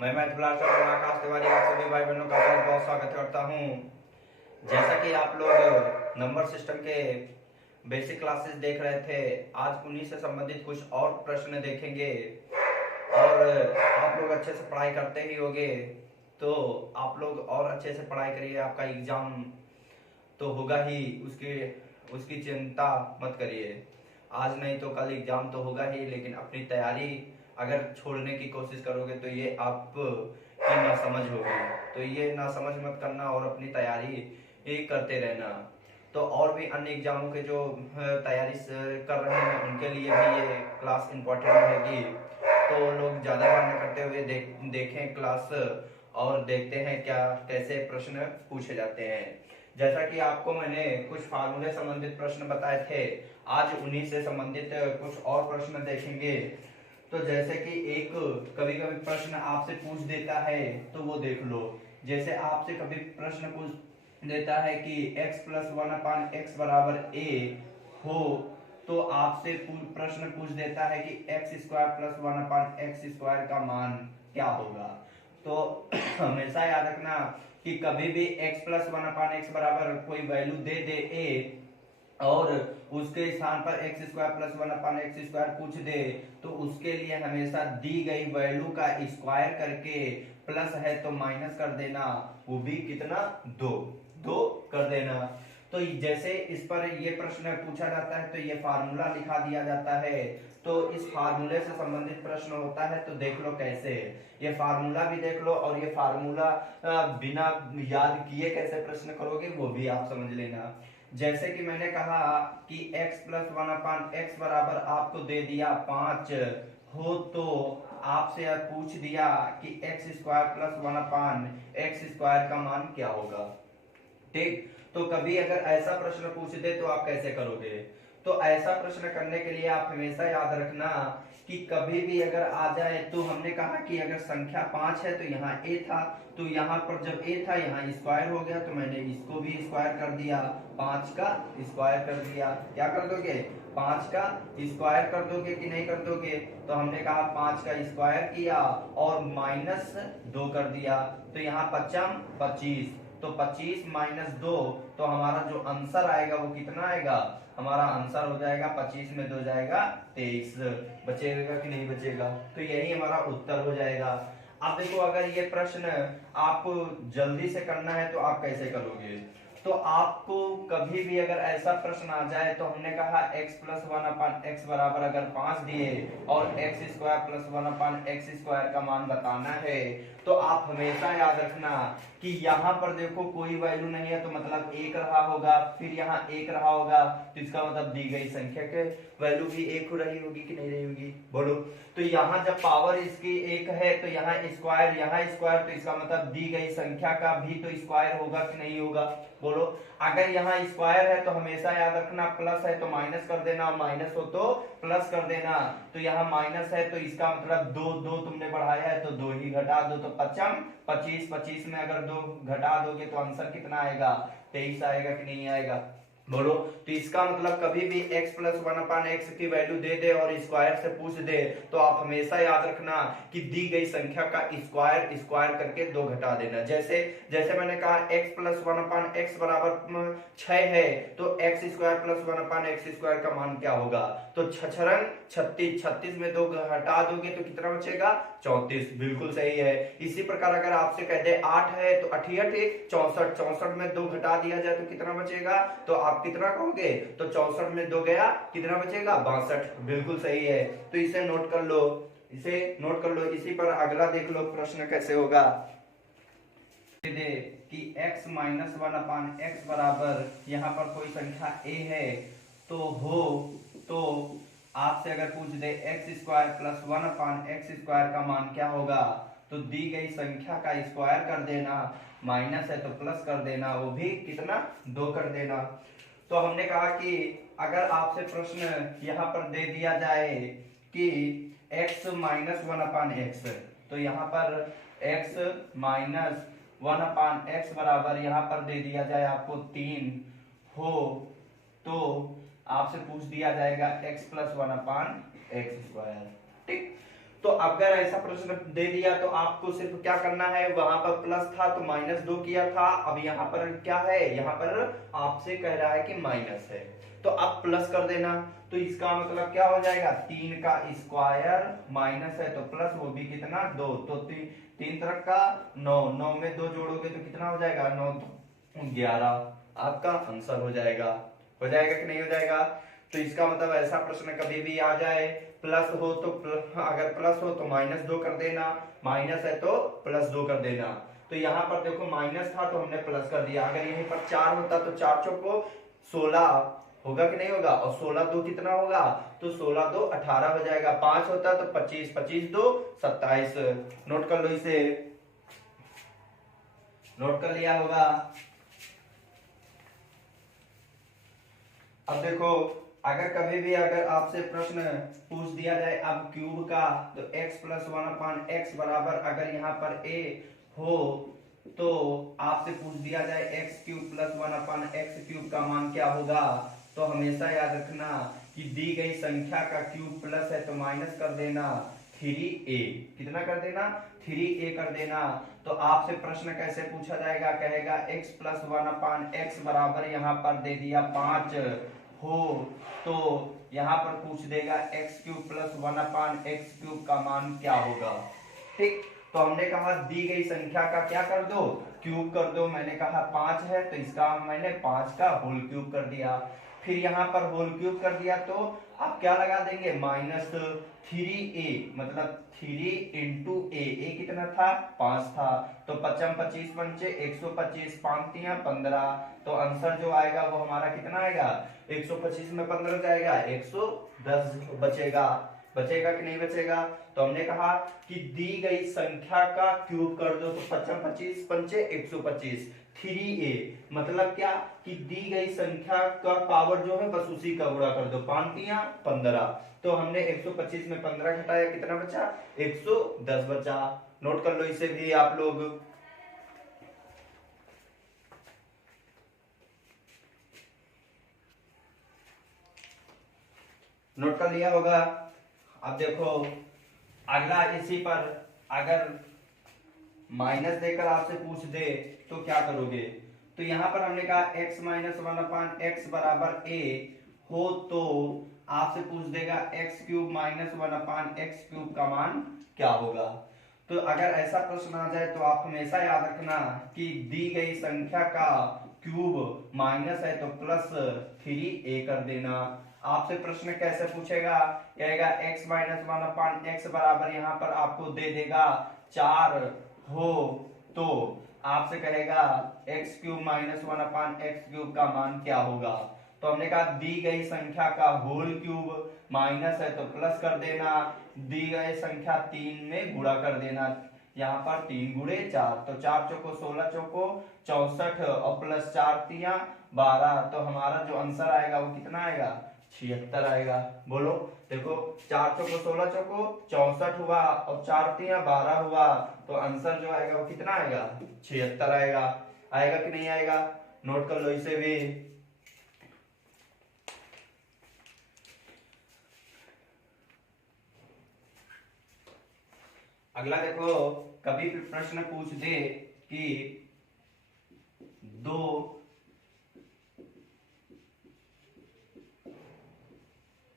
मैं math blaster आकाश तिवारी आप सभी भाई बहनों का बहुत बहुत स्वागत करता हूँ। जैसा कि आप लोग नंबर सिस्टम के बेसिक क्लासेस देख रहे थे, आज उन्हीं से संबंधित कुछ और प्रश्न देखेंगे और आप लोग अच्छे से पढ़ाई करते ही होंगे, तो आप लोग और अच्छे से पढ़ाई करिए। आपका एग्जाम तो होगा ही, उसकी चिंता मत करिए। आज नहीं तो कल एग्जाम तो होगा ही, लेकिन अपनी तैयारी अगर छोड़ने की कोशिश करोगे तो ये आप की नासमझ होगी। तो ये नासमझ मत करना और अपनी तैयारी ही करते रहना। तो और भी अन्य एग्जामों के जो तैयारी कर रहे हैं उनके लिए भी ये क्लास इम्पोर्टेंट रहेगी। तो लोग ज़्यादा बात न करते हुए देखें क्लास और देखते हैं क्या कैसे प्रश्न पूछे जाते हैं। जैसा कि आपको मैंने कुछ फार्मूले संबंधित प्रश्न बताए थे, आज उन्हीं से संबंधित कुछ और प्रश्न देखेंगे। तो जैसे कि एक कभी कभी प्रश्न आपसे पूछ देता है तो वो देख लो। जैसे आपसे कभी प्रश्न पूछ देता है कि x + 1/x = a हो, तो आपसे प्रश्न पूछ देता है कि x² + 1/x² का मान क्या होगा। तो हमेशा याद रखना कि कभी भी x + 1/x बराबर कोई वैल्यू दे दे a और उसके स्थान पर x² + 1/x² पूछ दे, तो उसके लिए हमेशा दी गई वैल्यू का स्क्वायर करके प्लस है तो माइनस कर देना, वो भी कितना, 2 कर देना। तो जैसे इस पर ये प्रश्न पूछा जाता है तो ये फार्मूला लिखा दिया जाता है। तो इस फार्मूले से संबंधित प्रश्न होता है, तो देख लो कैसे ये फार्मूला भी देख लो और ये फार्मूला बिना याद किए कैसे प्रश्न करोगे वो भी आप समझ लेना। जैसे कि मैंने कहा कि x + 1/x बराबर आपको दे दिया 5 हो, तो आपसे पूछ दिया कि x² + 1/x² का मान क्या होगा। ठीक, तो कभी अगर ऐसा प्रश्न पूछ दे तो आप कैसे करोगे। तो ऐसा प्रश्न करने के लिए आप हमेशा याद रखना कि कभी भी अगर आ जाए, तो हमने कहा कि अगर संख्या 5 है तो यहाँ a था, तो यहाँ पर जब a था यहाँ स्क्वायर हो गया, तो मैंने इसको भी स्क्वायर कर दिया, 5 का स्क्वायर कर दिया। क्या कर दोगे, 5 का स्क्वायर कर दोगे कि नहीं कर दोगे। तो हमने कहा 5 का स्क्वायर किया और -2 कर दिया, तो यहाँ 5 25, तो 25 - 2, तो हमारा जो आंसर आएगा वो कितना आएगा, हमारा आंसर हो जाएगा 25 में 2 जाएगा 23। बचेगा कि नहीं बचेगा, तो यही हमारा उत्तर हो जाएगा। अब देखो अगर ये प्रश्न आपको जल्दी से करना है तो आप कैसे करोगे। तो आपको कभी भी अगर ऐसा प्रश्न आ जाए, तो हमने कहा x + 1/x बराबर अगर 5 दिए और x² + 1/x² का मान बताना है, तो आप हमेशा याद रखना कि यहाँ पर देखो कोई वैल्यू नहीं है, तो मतलब 1 रहा होगा, फिर यहाँ 1 रहा होगा, तो इसका मतलब दी गई संख्या के वैल्यू भी 1 रही होगी कि नहीं रही होगी, बोलो। तो यहाँ जब पावर इसकी 1 है तो यहाँ स्क्वायर, तो इसका मतलब दी गई संख्या का भी तो स्क्वायर होगा कि नहीं होगा, बोलो। अगर यहाँ स्क्वायर है तो हमेशा याद रखना प्लस है तो माइनस कर देना, माइनस हो तो प्लस कर देना। तो यहाँ माइनस है तो इसका मतलब 2 तुमने बढ़ाया है तो 2 ही घटा दो, तो 25 25 में अगर 2 घटा दोगे तो आंसर कितना आएगा, 23 आएगा कि नहीं आएगा, बोलो। तो इसका मतलब कभी भी x + 1/x की वैल्यू दे दे और स्क्वायर से पूछ दे, तो आप हमेशा याद रखना कि दी गई संख्या का स्क्वायर करके 2 घटा देना। जैसे जैसे मैंने कहा x + 1/x बराबर 6 है, तो x² + 1/x² का मान क्या होगा, तो 6 36, 36 में 2 हटा दोगे तो कितना बचेगा, 34, बिल्कुल सही है। इसी प्रकार अगर आपसे कह दे 8 है तो 8 64, 64 में 2 घटा दिया जाए तो कितना बचेगा, तो आप कितना कहोगे, तो 64 में 2 गया, कितना बचेगा, 62, बिल्कुल सही है। तो इसे नोट कर लो, इसी पर अगला देख लो प्रश्न कैसे होगा। दे कि x - 1/x बराबर यहाँ पर कोई संख्या a है, तो आपसे अगर पूछ दे x² + 1/x² का मान क्या होगा, तो दी गई संख्या का स्क्वायर कर देना, माइनस है तो प्लस कर देना, वो भी कितना, 2 कर देना। तो हमने कहा कि अगर आपसे प्रश्न यहाँ पर दे दिया जाए कि x - 1/x, तो यहाँ पर x - 1/x बराबर यहाँ पर दे दिया जाए आपको 3 हो, तो आपसे पूछ दिया जाएगा x + 1/x²। ठीक, तो अगर ऐसा प्रश्न दे दिया तो आपको सिर्फ क्या करना है, वहां पर प्लस था तो -2 किया था, अब यहाँ पर क्या है, यहाँ पर आपसे कह रहा है कि माइनस है तो आप प्लस कर देना। तो इसका मतलब क्या हो जाएगा, 3 का स्क्वायर माइनस है तो प्लस, वो भी कितना 2, तो 3 तरह का 9, 9 में 2 जोड़ोगे तो कितना हो जाएगा, 9 11, आपका आंसर हो जाएगा कि नहीं हो जाएगा। तो इसका मतलब ऐसा प्रश्न कभी भी आ जाए, प्लस हो तो अगर प्लस हो तो -2 कर देना, माइनस है तो +2 कर देना। तो यहाँ पर देखो माइनस था तो हमने प्लस कर दिया, अगर यहीं पर 4 होता तो 4 चौको 16 होगा कि नहीं होगा, और 16 2 कितना होगा, तो 16 2 18 हो जाएगा, 5 होता तो 25, 25 2 27। नोट कर लो, इसे नोट कर लिया होगा। अब देखो अगर कभी भी अगर आपसे प्रश्न पूछ दिया जाए अब क्यूब का, तो x + 1/x बराबर अगर यहाँ पर a हो तो आपसे पूछ दिया जाए x³ + 1/x³ का मान क्या होगा, तो हमेशा याद रखना कि दी गई संख्या का क्यूब प्लस है तो माइनस कर देना 3a, कितना कर देना 3a कर देना। तो आपसे प्रश्न कैसे पूछा जाएगा, कहेगा x + 1/x बराबर यहाँ पर दे दिया 5 हो तो यहाँ पर पूछ देगा x³ + 1/x³ का मान क्या होगा। ठीक, तो हमने कहा दी गई संख्या का क्या कर दो, क्यूब कर दो। मैंने कहा 5 है तो इसका मैंने 5 का होल क्यूब कर दिया, फिर यहाँ पर होल क्यूब कर दिया तो आप क्या लगा देंगे, -3a, मतलब 3 × a कितना था 5 था, तो 5 25 पंचे 125, 5 × 15, तो आंसर जो आएगा वो हमारा कितना आएगा, 125 में 15 जाएगा 110 बचेगा कि नहीं बचेगा। तो हमने कहा कि दी गई संख्या का क्यूब कर दो, तो 5 25 पंचे 125, 3a मतलब क्या कि दी गई संख्या का पावर जो है बस उसी का गुणा कर दो, 5 × 15, तो हमने 125 में 15 घटाया, कितना बचा 110 बचा। नोट कर लो इसे भी आप लोग। नोट कर लिया होगा। अब देखो अगला, इसी पर अगर माइनस देकर आपसे पूछ दे तो क्या करोगे, तो यहां पर हमने कहा x - 1/x बराबर a हो तो आपसे पूछ देगा x³ - 1/x³ का मान क्या होगा। तो अगर ऐसा प्रश्न आ जाए तो आप हमेशा याद रखना कि दी गई संख्या का क्यूब माइनस है तो +3a कर देना। आपसे प्रश्न कैसे पूछेगा, कहेगा x - 1/x बराबर यहाँ पर आपको दे देगा 4 हो तो आपसे कहेगा x³ - 1/x³ का मान क्या होगा। तो हमने कहा दी गई संख्या का होल क्यूब माइनस है तो प्लस कर देना, दी गई संख्या 3 में गुणा कर देना, यहाँ पर 3 × 4, तो 4 चौको 16 चौको 64 और +4 × 12, तो हमारा जो आंसर आएगा वो कितना आएगा 76 आएगा। बोलो देखो 4 चौको 16 चौको 64 हुआ और 4 × 12 हुआ, तो आंसर जो आएगा वो कितना आएगा 76 आएगा। आएगा कि नहीं आएगा, नोट कर लो इसे भी। अगला देखो कभी भी प्रश्न पूछ दे कि दो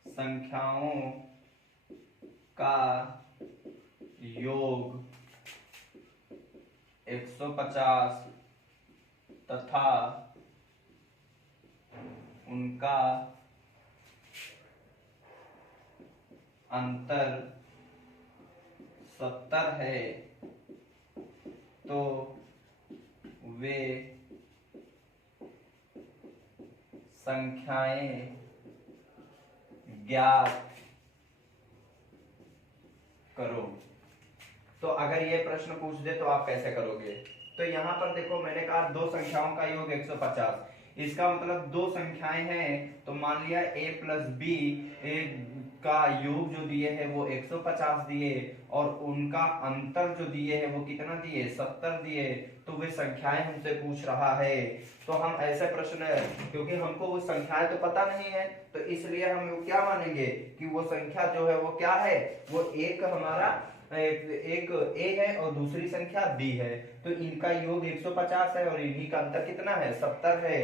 संख्याओं का योग 150 तथा उनका अंतर 70 है तो वे संख्याएं ज्ञात करो। तो अगर ये प्रश्न पूछ दे तो आप कैसे करोगे, तो यहाँ पर देखो मैंने कहा दो संख्याओं का योग 150, इसका मतलब दो संख्याएं हैं तो मान लिया a + b, का योग जो दिए है वो 150 दिए और उनका अंतर जो दिए है वो कितना दिए 70 दिए, तो वे संख्याएं हमसे पूछ रहा है। तो हम ऐसे प्रश्न, क्योंकि हमको वो संख्याएं तो पता नहीं है तो इसलिए हम वो क्या मानेंगे कि वो संख्या जो है वो क्या है, वो एक हमारा एक ए है और दूसरी संख्या बी है, तो इनका योग 150 है और इन्हीं का अंतर कितना है 70 है।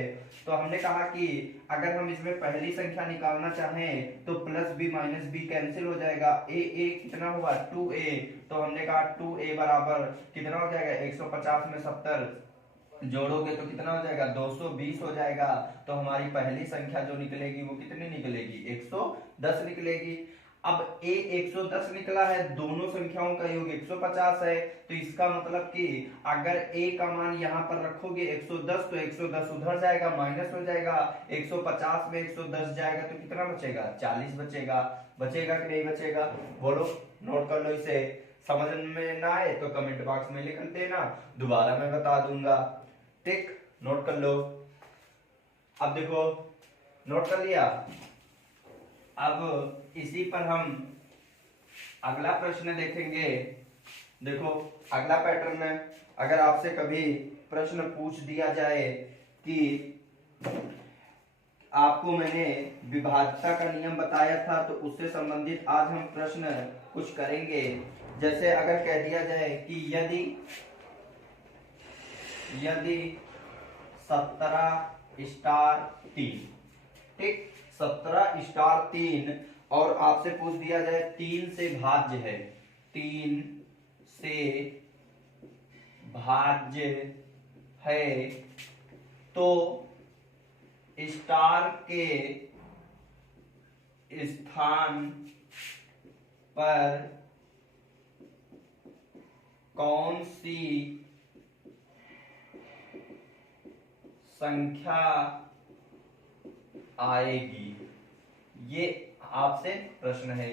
तो हमने कहा कि अगर हम इसमें पहली संख्या निकालना चाहें तो plus b minus b cancel हो जाएगा, ए कितना हुआ 2a, तो हमने कहा 2a बराबर कितना हो जाएगा 150 में 70 जोड़ोगे तो कितना हो जाएगा 220 हो जाएगा। तो हमारी पहली संख्या जो निकलेगी वो कितनी निकलेगी 110 निकलेगी। अब a 110 निकला है, दोनों संख्याओं का योग 150 है, तो इसका मतलब कि अगर a का मान यहाँ पर रखोगे 110 तो 110 उधर जाएगा माइनस हो जाएगा, 150 में 110 जाएगा तो कितना बचेगा 40 बचेगा। बचेगा कि नहीं बचेगा, बोलो, नोट कर लो इसे। समझ में ना आए तो कमेंट बॉक्स में लिख देना, दोबारा मैं बता दूंगा। ठीक, नोट कर लो। अब देखो, नोट कर लिया। अब इसी पर हम अगला प्रश्न देखेंगे। देखो, अगला पैटर्न में अगर आपसे कभी प्रश्न पूछ दिया जाए कि आपको मैंने विभाज्यता का नियम बताया था, तो उससे संबंधित आज हम प्रश्न कुछ करेंगे। जैसे अगर कह दिया जाए कि यदि 17*3, ठीक, 17*3 और आपसे पूछ दिया जाए 3 से भाज्य है, 3 से भाज्य है, तो स्टार के स्थान पर कौन सी संख्या आएगी, ये आपसे प्रश्न है।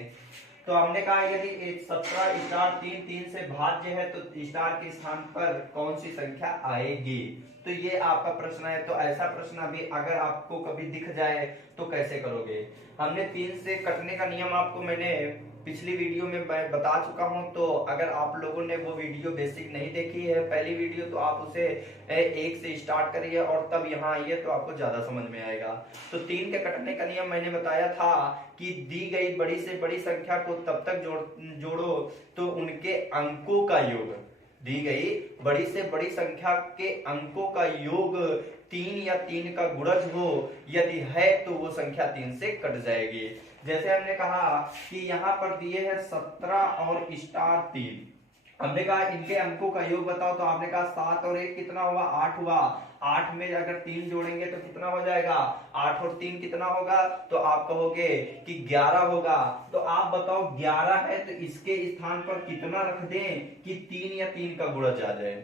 तो हमने कहा यदि 17*3 से भाज्य है तो स्टार के स्थान पर कौन सी संख्या आएगी, तो ये आपका प्रश्न है। तो ऐसा प्रश्न अभी अगर आपको कभी दिख जाए तो कैसे करोगे। हमने 3 से कटने का नियम आपको मैंने पिछली वीडियो में बता चुका हूं, तो अगर आप लोगों ने वो वीडियो बेसिक नहीं देखी है पहली वीडियो, तो आप उसे 1 से स्टार्ट करिए और तब यहाँ आइए तो आपको ज्यादा समझ में आएगा। तो 3 के कटने का नियम मैंने बताया था कि दी गई बड़ी से बड़ी संख्या को तब तक जोड़ो तो उनके अंकों का योग, दी गई बड़ी से बड़ी संख्या के अंकों का योग 3 या 3 का गुणज हो, यदि है तो वो संख्या 3 से कट जाएगी। जैसे हमने कहा कि यहाँ पर दिए हैं 17 और *3, हमने कहा इनके अंकों का योग बताओ, तो आपने कहा 7 और 1 कितना हुआ 8 हुआ, 8 में अगर 3 जोड़ेंगे तो कितना हो जाएगा 8 और 3 कितना होगा, तो आप कहोगे कि 11 होगा। तो आप बताओ 11 है तो इसके स्थान पर कितना रख दें कि 3 या 3 का गुणज आ जाए।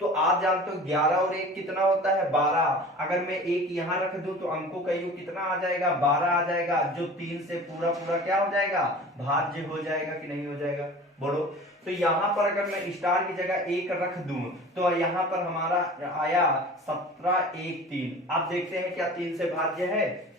तो आप जानते हो 11 और 1 कितना होता है 12, अगर मैं 1 यहाँ रख दूं तो अंकों का योग कितना आ जाएगा 12 आ जाएगा, जो 3 से पूरा पूरा क्या हो जाएगा भाज्य हो जाएगा कि नहीं हो जाएगा, बोलो। तो यहाँ पर अगर मैं स्टार की जगह 1 रख दूं तो यहाँ पर हमारा आया 17*1 आप देखते हैं क्या 3 से भाज्य है।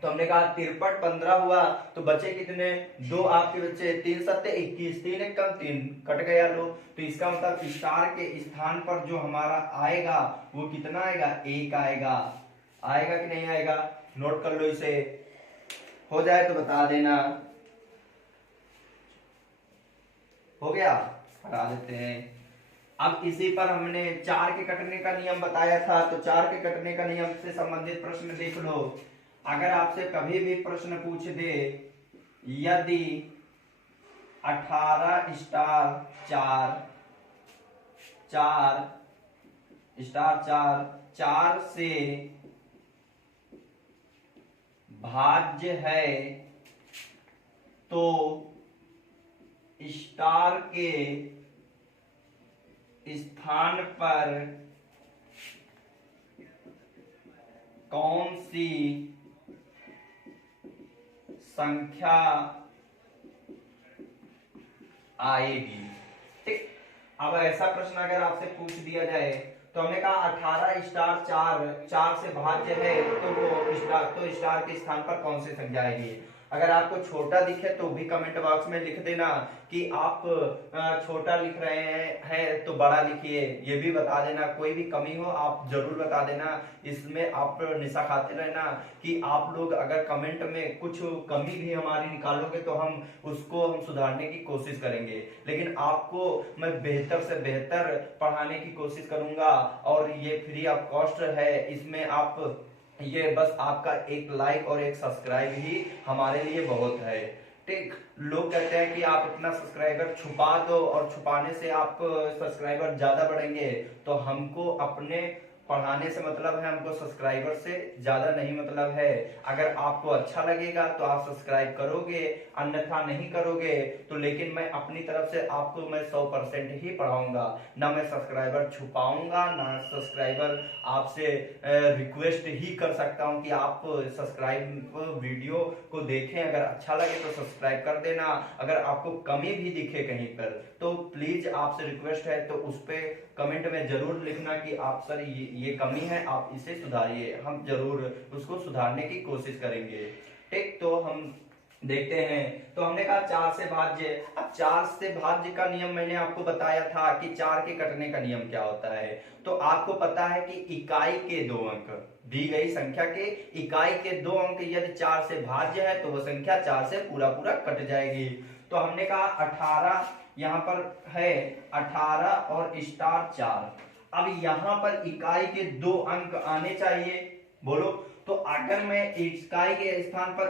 तो हमने कहा 63 15 हुआ तो बचे कितने 2, आपके बच्चे 3 7 21, 3 1 3 कट गया लो। तो इसका मतलब स्टार के स्थान पर जो हमारा आएगा वो कितना आएगा 1 आएगा। आएगा कि नहीं आएगा, नोट कर लो इसे, हो जाए तो बता देना। हो गया, हटा देते हैं। अब इसी पर हमने 4 के कटने का नियम बताया था, तो 4 के कटने का नियम से संबंधित प्रश्न देख लो। अगर आपसे कभी भी प्रश्न पूछ दे यदि 18*4 से भाज्य है तो स्टार के स्थान पर कौन सी संख्या आएगी। ठीक, अब ऐसा प्रश्न अगर आपसे पूछ दिया जाए तो हमने कहा 18*4 4 से भाज्य है तो वो स्टार के स्थान पर कौन सी संख्या आएगी। अगर आपको छोटा दिखे तो भी कमेंट बॉक्स में लिख देना कि आप छोटा लिख रहे हैं तो बड़ा लिखिए, ये भी बता देना। कोई भी कमी हो आप जरूर बता देना, इसमें आप निशा खाते रहना कि आप लोग अगर कमेंट में कुछ कमी भी हमारी निकालोगे तो हम उसको सुधारने की कोशिश करेंगे। लेकिन आपको मैं बेहतर से बेहतर पढ़ाने की कोशिश करूंगा, और ये फ्री ऑफ कॉस्ट है। इसमें आप ये बस आपका एक लाइक और एक सब्सक्राइब ही हमारे लिए बहुत है। ठीक, लोग कहते हैं कि आप अपना सब्सक्राइबर छुपा दो और छुपाने से आप सब्सक्राइबर ज्यादा बढ़ेंगे, तो हमको अपने पढ़ाने से मतलब है, हमको सब्सक्राइबर से ज्यादा नहीं मतलब है। अगर आपको अच्छा लगेगा तो आप सब्सक्राइब करोगे, अन्यथा नहीं करोगे तो लेकिन मैं अपनी तरफ से आपको मैं 100% ही पढ़ाऊंगा। ना मैं सब्सक्राइबर छुपाऊंगा, ना सब्सक्राइबर आपसे रिक्वेस्ट ही कर सकता हूं कि आप सब्सक्राइब वीडियो को देखें। अगर अच्छा लगे तो सब्सक्राइब कर देना। अगर आपको कमी भी दिखे कहीं पर तो प्लीज आपसे रिक्वेस्ट है तो उस पे कमेंट में जरूर लिखना कि आप सर ये कमी है, आप इसे सुधारिए। हम जरूर उसको सुधारने की कोशिश करेंगे। ठीक, तो हम देखते हैं। तो हमने कहा 4 से भाज्य। अब 4 से भाज्य का नियम मैंने आपको बताया था कि 4 के कटने का नियम क्या होता है। तो आपको पता है कि इकाई के 2 अंक, दी गई संख्या के इकाई के 2 अंक यदि 4 से भाज्य है तो वो संख्या 4 से पूरा पूरा कट जाएगी। तो हमने कहा 18 यहाँ पर है, 18 और स्टार 4। अब यहाँ पर इकाई के 2 अंक आने चाहिए, बोलो। तो अगर मैं इकाई के स्थान पर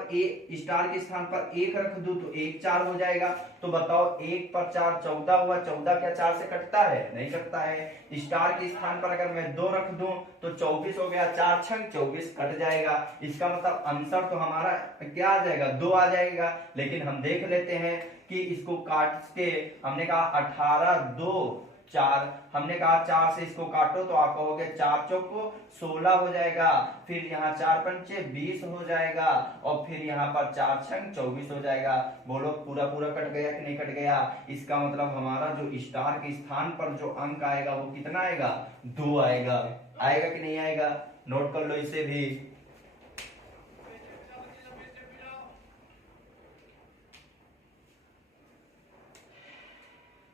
स्टार के स्थान पर 1 रख दूं तो 1 4 हो जाएगा। तो बताओ 1 पर 4 14 हुआ, 14 क्या 4 से कटता है? नहीं कटता है। स्टार के स्थान पर अगर मैं 2 रख दूं तो 24 हो गया, 4 छंग 24 कट जाएगा। इसका मतलब आंसर तो हमारा क्या आ जाएगा? 2 आ जाएगा। लेकिन हम देख लेते हैं कि इसको काट के, हमने कहा 18 2 4, हमने कहा 4 से इसको काटो तो आप कहोगे 4 चौको 16 हो जाएगा, फिर यहाँ 4 पंचे 20 हो जाएगा, और फिर यहाँ पर 4 छंग 24 हो जाएगा। बोलो पूरा पूरा कट गया कि नहीं कट गया? इसका मतलब हमारा जो स्टार के स्थान पर जो अंक आएगा वो कितना आएगा? 2 आएगा। आएगा कि नहीं आएगा? नोट कर लो इसे भी।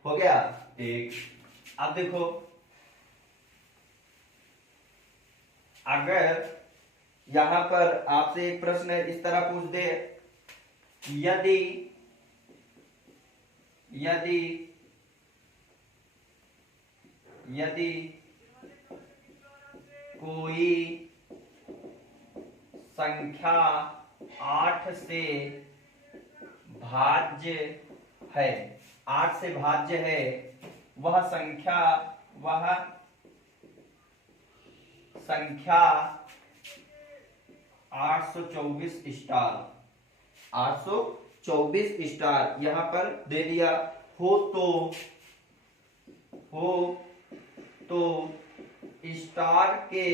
हो गया एक। अब देखो, अगर यहां पर आपसे एक प्रश्न इस तरह पूछ दे, यदि यदि यदि कोई संख्या 8 से भाज्य है, 8 से भाज्य है, वह संख्या 824 स्टार, 824 स्टार यहां पर दे दिया हो तो स्टार के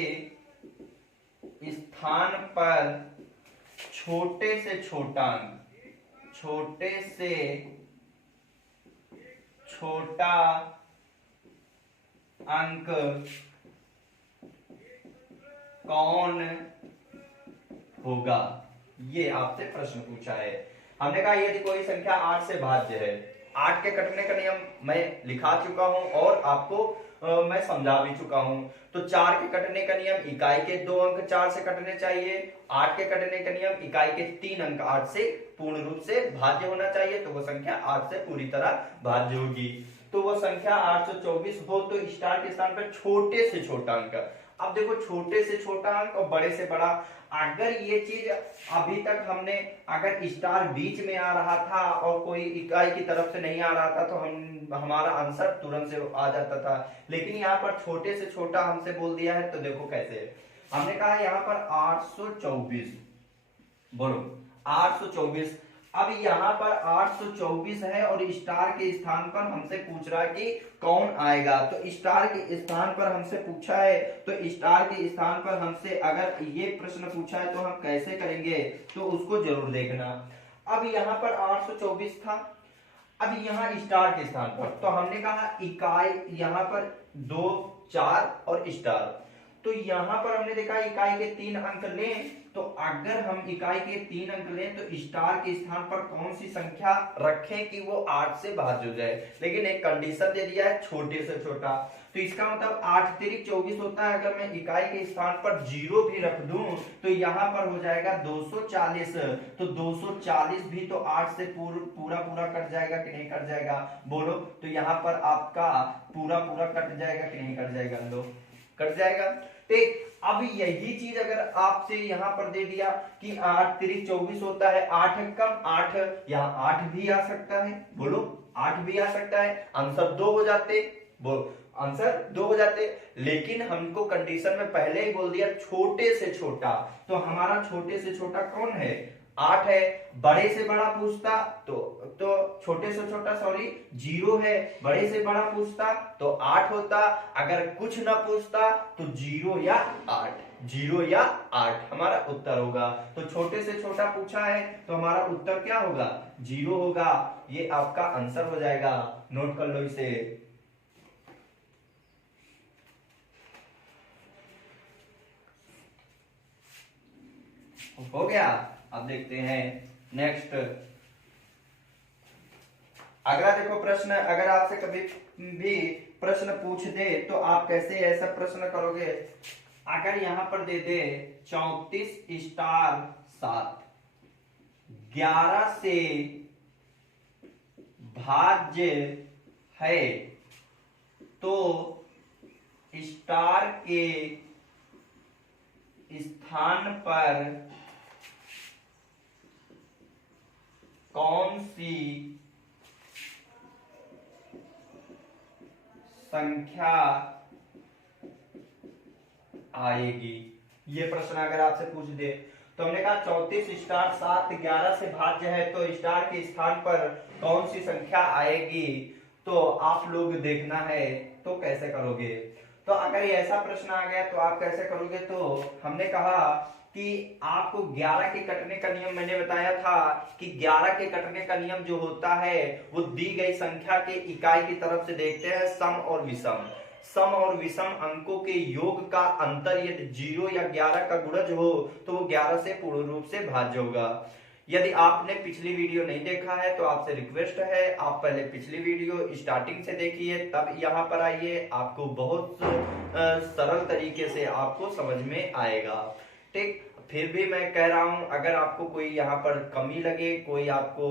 स्थान पर छोटे से छोटा अंक कौन होगा? ये आपसे प्रश्न पूछा है। हमने कहा यदि कोई संख्या 8 से भाज्य है, 8 के कटने का नियम मैं लिखा चुका हूं और आपको मैं समझा भी चुका हूं। तो 4 के कटने का नियम, इकाई के 2 अंक 4 से कटने चाहिए। 8 के कटने का नियम, इकाई के 3 अंक 8 से पूर्ण रूप से भाज्य होना चाहिए, तो वो संख्या 8 से पूरी तरह भाज्य होगी। तो वो संख्या 824 हो तो स्टार के स्थान पर छोटे से छोटा अंक। अब देखो, छोटे से छोटा अंक और बड़े से बड़ा, अगर ये चीज अभी तक हमने, अगर स्टार बीच में आ रहा था और कोई इकाई की तरफ से नहीं आ रहा था तो हमारा आंसर तुरंत से आ जाता था। लेकिन यहाँ पर छोटे से छोटा हमसे बोल दिया है, तो देखो कैसे। हमने कहा यहाँ पर 824, बोलो 824। अब यहाँ पर 824 है और स्टार के स्थान पर हमसे पूछ रहा है कि कौन आएगा। तो स्टार के स्थान पर हमसे पूछा है, तो स्टार के स्थान पर हमसे अगर ये प्रश्न पूछा है तो हम कैसे करेंगे, तो उसको जरूर देखना। अब यहाँ पर 824 था, अब यहाँ स्टार के स्थान पर तो हमने कहा इकाई, यहाँ पर 2 4 और स्टार, तो यहाँ पर हमने देखा इकाई के 3 अंक लें, तो अगर हम इकाई के 3 अंक लें तो स्टार के स्थान पर कौन सी संख्या रखें कि वो 8 से भाज्य हो जाए। लेकिन एक कंडीशन दे दिया है छोटे से छोटा, तो इसका मतलब 8 तिरिक 24 होता है। अगर मैं इकाई के स्थान पर 0 भी रख दूं तो यहाँ पर हो जाएगा 240। तो 240 भी तो 8 से पूरा पूरा कट जाएगा कि नहीं कट जाएगा, बोलो। तो यहाँ पर आपका पूरा पूरा कट जाएगा कि नहीं कट जाएगा, लो कट जाएगा। ठीक, अब यही चीज अगर आपसे यहाँ पर दे दिया कि 8 तिरिक 24 होता है, 8 कम 8, यहाँ 8 भी आ सकता है, बोलो 8 भी आ सकता है, आंसर 2 हो जाते, बोलो आंसर 2 हो जाते। लेकिन हमको कंडीशन में पहले ही बोल दिया छोटे से छोटा, तो हमारा छोटे से छोटा कौन है, 8 है। बड़े से बड़ा पूछता तो छोटे से छोटा 0 है, बड़े से बड़ा पूछता तो 8 होता। अगर कुछ ना पूछता तो 0 या 8, 0 या 8 हमारा उत्तर होगा। तो छोटे से छोटा पूछा है तो हमारा उत्तर क्या होगा, 0 होगा। ये आपका आंसर हो जाएगा, नोट कर लो इसे। हो गया। अब देखते हैं नेक्स्ट अगला। देखो प्रश्न, अगर आपसे कभी भी प्रश्न पूछ दे तो आप कैसे ऐसा प्रश्न करोगे। अगर यहां पर दे दे 34 स्टार 7 11 से भाज्य है, तो स्टार के स्थान पर कौन सी संख्या आएगी। ये प्रश्न अगर आपसे पूछ दे तो हमने कहा 34 स्टार 7 11 से भाज्य है, तो स्टार के स्थान पर कौन सी संख्या आएगी। तो आप लोग देखना है तो कैसे करोगे। तो अगर ये ऐसा प्रश्न आ गया तो आप कैसे करोगे। तो हमने कहा कि आपको 11 के कटने का नियम मैंने बताया था कि 11 के कटने का नियम जो होता है वो दी गई संख्या के इकाई की तरफ से देखते हैं सम और विषम। सम और विषम अंकों के योग का अंतर यदि 0 या 11 का गुणज हो तो वो 11 से पूर्ण रूप से भाज्य होगा। यदि आपने पिछली वीडियो नहीं देखा है तो आपसे रिक्वेस्ट है आप पहले पिछली वीडियो स्टार्टिंग से देखिए, तब यहाँ पर आइए, आपको बहुत सरल तरीके से आपको समझ में आएगा। ठीक, फिर भी मैं कह रहा हूं अगर आपको कोई यहाँ पर कमी लगे, कोई आपको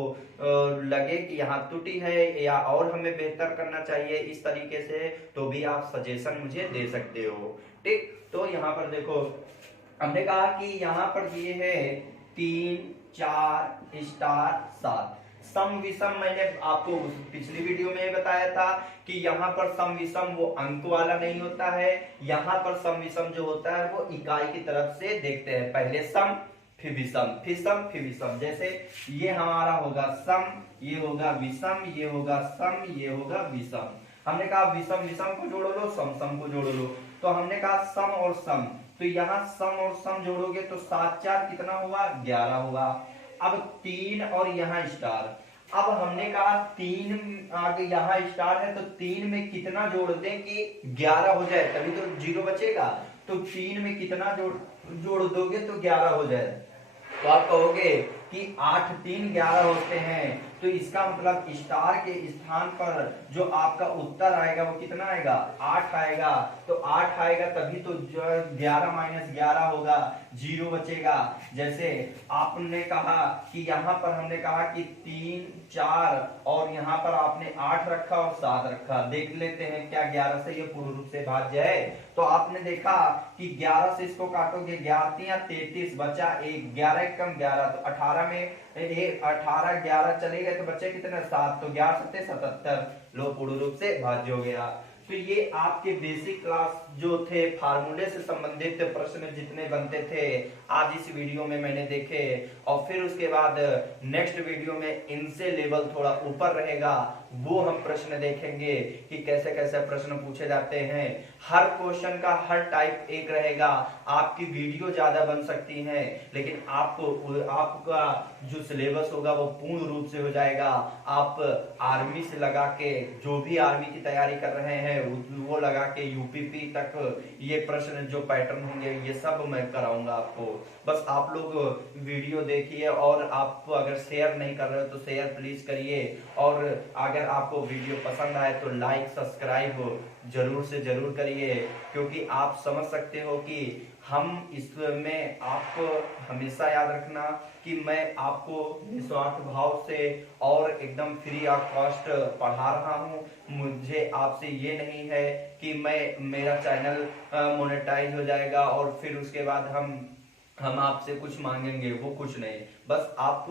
लगे कि यहाँ त्रुटि है या और हमें बेहतर करना चाहिए इस तरीके से, तो भी आप सजेशन मुझे दे सकते हो। ठीक, तो यहाँ पर देखो हमने कहा कि यहाँ पर दिए है 3 4 स्टार 7 सम विषम। मैंने आपको पिछली वीडियो में बताया था कि यहाँ पर सम विषम वो अंक वाला नहीं होता है, यहाँ पर सम विषम जो होता है वो इकाई की तरफ से देखते हैं, पहले सम फिर विषम, फिर सम फिर विषम। जैसे ये हमारा होगा सम, ये होगा विषम, ये होगा सम, ये होगा विषम। हमने कहा विषम विषम को जोड़ लो, सम सम को जोड़ लो। तो हमने कहा सम और सम, तो यहाँ सम और सम जोड़ोगे तो 7 4 कितना हुआ, 11 हुआ। अब 3 और यहाँ स्टार, अब हमने कहा 3 आगे यहाँ स्टार है तो 3 में कितना जोड़ दें कि 11 हो जाए, तभी तो 0 बचेगा। तो 3 में कितना जोड़ दोगे तो 11 हो जाए। तो आप कहोगे कि 8 3 11 होते हैं, तो इसका मतलब स्टार के स्थान पर जो आपका उत्तर आएगा वो कितना आएगा, 8 आएगा। तो 8 आएगा तभी तो 11 - 11 होगा, 0 बचेगा। जैसे आपने कहा कि यहाँ पर हमने कहा कि 3 4 और यहाँ पर आपने 8 रखा और 7 रखा, देख लेते हैं क्या 11 से ये पूर्ण रूप से भाज्य है। तो आपने देखा कि 11 से इसको काटोगे 11 - 33 बचा 1, 11 कम 11, तो 18 में 18 11 चले गए तो बच्चे कितने 7, तो 11 7 77, लो पूर्ण रूप से भाज्य हो गया। तो ये आपके बेसिक क्लास जो थे फार्मूले से संबंधित प्रश्न जितने बनते थे आज इस वीडियो में मैंने देखे, और फिर उसके बाद नेक्स्ट वीडियो में इनसे लेवल थोड़ा ऊपर रहेगा वो हम प्रश्न देखेंगे कि कैसे कैसे प्रश्न पूछे जाते हैं। हर क्वेश्चन का हर टाइप एक रहेगा। आपकी वीडियो ज्यादा बन सकती है, लेकिन आपका जो सिलेबस होगा वो पूर्ण रूप से हो जाएगा। आप आर्मी से लगा के, जो भी आर्मी की तैयारी कर रहे हैं वो लगा के यूपीपी तक ये प्रश्न जो पैटर्न होंगे ये सब मैं कराऊंगा आपको। बस आप लोग वीडियो देखिए, और आप अगर शेयर नहीं कर रहे हो तो शेयर प्लीज करिए, और अगर आपको वीडियो पसंद आए तो लाइक सब्सक्राइब जरूर से जरूर करिए, क्योंकि आप समझ सकते हो कि हम इसमें, आप हमेशा याद रखना कि मैं आपको निस्वार्थ भाव से और एकदम फ्री ऑफ कॉस्ट पढ़ा रहा हूँ। मुझे आपसे ये नहीं है कि मेरा चैनल मोनेटाइज हो जाएगा और फिर उसके बाद हम आपसे कुछ मांगेंगे, वो कुछ नहीं। बस आप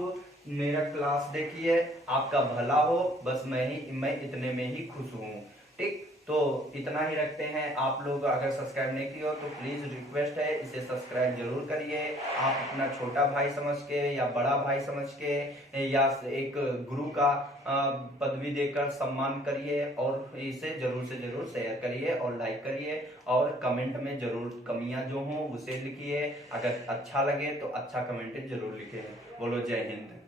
मेरा क्लास देखिए, आपका भला हो, बस मैं इतने में ही खुश हूँ। ठीक, तो इतना ही रखते हैं। आप लोग अगर सब्सक्राइब नहीं किया हो तो प्लीज रिक्वेस्ट है, इसे सब्सक्राइब जरूर करिए। आप अपना छोटा भाई समझ के या बड़ा भाई समझ के या एक गुरु का पदवी देकर सम्मान करिए, और इसे जरूर से जरूर शेयर करिए और लाइक करिए, और कमेंट में जरूर कमियां जो हों उसे लिखिए। अगर अच्छा लगे तो अच्छा कमेंट जरूर लिखिए। बोलो जय हिंद।